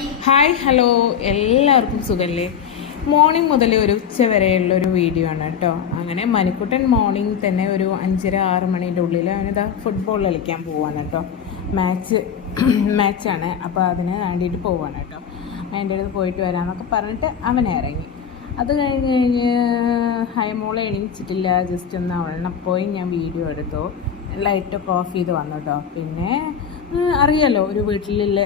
Hi hello എല്ലാവർക്കും സുഖല്ലേ? Morning മുതൽ ഒരു ഉച്ച വരെയുള്ള ഒരു വീഡിയോ ആണ് കേട്ടോ. അങ്ങനെ മണിക്കുട്ടൻ മോർണിംഗ് തന്നെ ഒരു അഞ്ചര ആറ് മണീന്റെ ഉള്ളിൽ അവനിതാ ഫുട്ബോൾ കളിക്കാൻ പോവാണ് കേട്ടോ. മാച്ച് മാച്ചാണ് അപ്പോൾ അതിന് വേണ്ടിയിട്ട് പോവാണ് കേട്ടോ. അതിന്റെ അടുത്ത് പോയിട്ട് വരാമെന്നൊക്കെ പറഞ്ഞിട്ട് അവൻ ഇറങ്ങി. അത് കഴിഞ്ഞ് കഴിഞ്ഞ് ഹൈമോളെ എണീച്ചിട്ടില്ല. ജസ്റ്റ് ഒന്ന് അവളെ പോയി ഞാൻ വീഡിയോ എടുത്തു. ലൈറ്റൊക്കെ ഓഫ് ചെയ്ത് വന്നു കേട്ടോ. പിന്നെ അറിയാലോ ഒരു വീട്ടിലുള്ള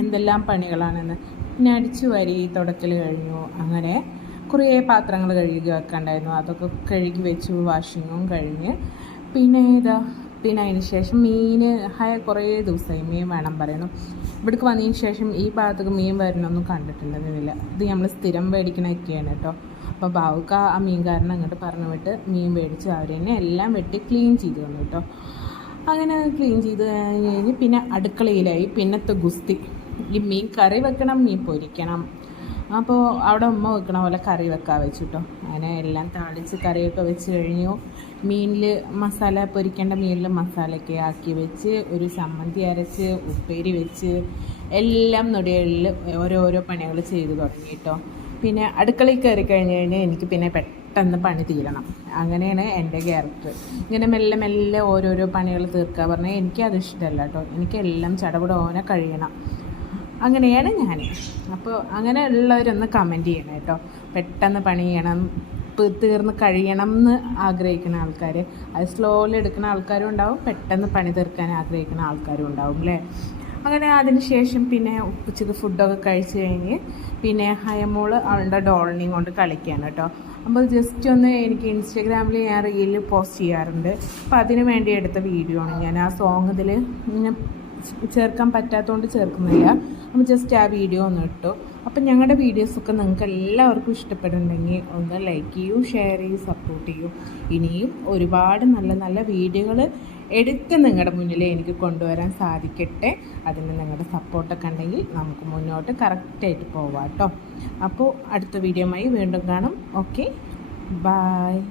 എന്തെല്ലാം പണികളാണെന്ന്. പിന്നെ അടിച്ചു വരി തുടക്കൽ കഴിഞ്ഞു. അങ്ങനെ കുറേ പാത്രങ്ങൾ കഴുകി വെക്കണ്ടായിരുന്നു. അതൊക്കെ കഴുകി വെച്ചു വാഷിങ്ങും കഴിഞ്ഞ്. പിന്നെ ഇതാ പിന്നെ അതിന് ശേഷം മീൻ ഹായ കുറേ ദിവസമായി മീൻ വേണം പറയുന്നു. ഇവിടേക്ക് വന്നതിന് ശേഷം ഈ ഭാഗത്തേക്ക് മീൻ വരണമൊന്നും കണ്ടിട്ടുള്ളതില്ല ഇത് നമ്മൾ സ്ഥിരം മേടിക്കണൊക്കെയാണ് കേട്ടോ. അപ്പോൾ ബാവുക്ക് ആ മീൻകാരനെ അങ്ങോട്ട് പറഞ്ഞു വിട്ട് മീൻ മേടിച്ച് അവർ തന്നെ എല്ലാം വെട്ടി ക്ലീൻ ചെയ്തു തന്നു കേട്ടോ. അങ്ങനെ ക്ലീൻ ചെയ്ത് കഴിഞ്ഞ് പിന്നെ അടുക്കളയിലായി. പിന്നത്തെ ഗുസ്തി. ഈ മീൻ കറി വെക്കണം മീൻ പൊരിക്കണം. അപ്പോൾ അവിടെ ഉമ്മ വെക്കണ പോലെ കറി വെക്കാൻ വെച്ചു കേട്ടോ അങ്ങനെ എല്ലാം താളിച്ച് കറിയൊക്കെ വെച്ച് കഴിഞ്ഞു. മീനിൽ മസാല പൊരിക്കേണ്ട മീനിൽ മസാലയൊക്കെ ആക്കി വെച്ച് ഒരു ചമ്മന്തി അരച്ച് ഉപ്പേരി വെച്ച് എല്ലാം നൊടികളിൽ ഓരോരോ പണികൾ ചെയ്ത് തുടങ്ങി കേട്ടോ പിന്നെ അടുക്കളയിൽ കയറി കഴിഞ്ഞ് കഴിഞ്ഞാൽ എനിക്ക് പിന്നെ പെട്ടെന്ന് പണി തീരണം. അങ്ങനെയാണ് എന്റെ ക്യാരക്ടർ ഇങ്ങനെ മെല്ലെ മെല്ലെ ഓരോരോ പണികൾ തീർക്കുക പറഞ്ഞാൽ എനിക്കത് ഇഷ്ടമല്ല കേട്ടോ എനിക്കെല്ലാം ചടപടോനെ കഴിയണം. അങ്ങനെയാണ് ഞാൻ അപ്പോൾ അങ്ങനെ ഉള്ളവരൊന്ന് കമന്റ് ചെയ്യണം കേട്ടോ പെട്ടെന്ന് പണി ചെയ്യണം തീർന്ന് കഴിയണം എന്ന് ആഗ്രഹിക്കുന്ന ആൾക്കാർ അത് സ്ലോലി എടുക്കുന്ന ആൾക്കാരും ഉണ്ടാവും പെട്ടെന്ന് പണി തീർക്കാൻ ആഗ്രഹിക്കുന്ന ആൾക്കാരും ഉണ്ടാവും അല്ലേ അങ്ങനെ അതിന് ശേഷം പിന്നെ ഉച്ചയ്ക്ക് ഫുഡൊക്കെ കഴിച്ച് കഴിഞ്ഞ് പിന്നെ ഹയമോൾ അവളുടെ ഡോളിനെയും കൊണ്ട് കളിക്കുകയാണ് കേട്ടോ. അപ്പോൾ ജസ്റ്റ് ഒന്ന് എനിക്ക് ഇൻസ്റ്റാഗ്രാമിൽ ഞാൻ റീൽ പോസ്റ്റ് ചെയ്യാറുണ്ട്. അപ്പോൾ അതിന് വേണ്ടി എടുത്ത വീഡിയോ ആണ് ഞാൻ. ആ സോങ് ഇതിൽ ഇങ്ങനെ ചേർക്കാൻ പറ്റാത്തതുകൊണ്ട് ചേർക്കുന്നില്ല. അപ്പോൾ ജസ്റ്റ് ആ വീഡിയോ ഒന്ന് ഇട്ടു. അപ്പം ഞങ്ങളുടെ വീഡിയോസൊക്കെ നിങ്ങൾക്ക് എല്ലാവർക്കും ഇഷ്ടപ്പെടുന്നുണ്ടെങ്കിൽ ഒന്ന് ലൈക്ക് ചെയ്യൂ ഷെയർ ചെയ്യൂ സപ്പോർട്ട് ചെയ്യൂ. ഇനിയും ഒരുപാട് നല്ല നല്ല വീഡിയോകൾ എടുത്ത് നിങ്ങളുടെ മുന്നിൽ എനിക്ക് കൊണ്ടുവരാൻ സാധിക്കട്ടെ. അതിന് നിങ്ങളുടെ സപ്പോർട്ടൊക്കെ ഉണ്ടെങ്കിൽ നമുക്ക് മുന്നോട്ട് കറക്റ്റായിട്ട് പോവാം കേട്ടോ അപ്പോൾ അടുത്ത വീഡിയോയുമായി വീണ്ടും കാണാം. Okay bye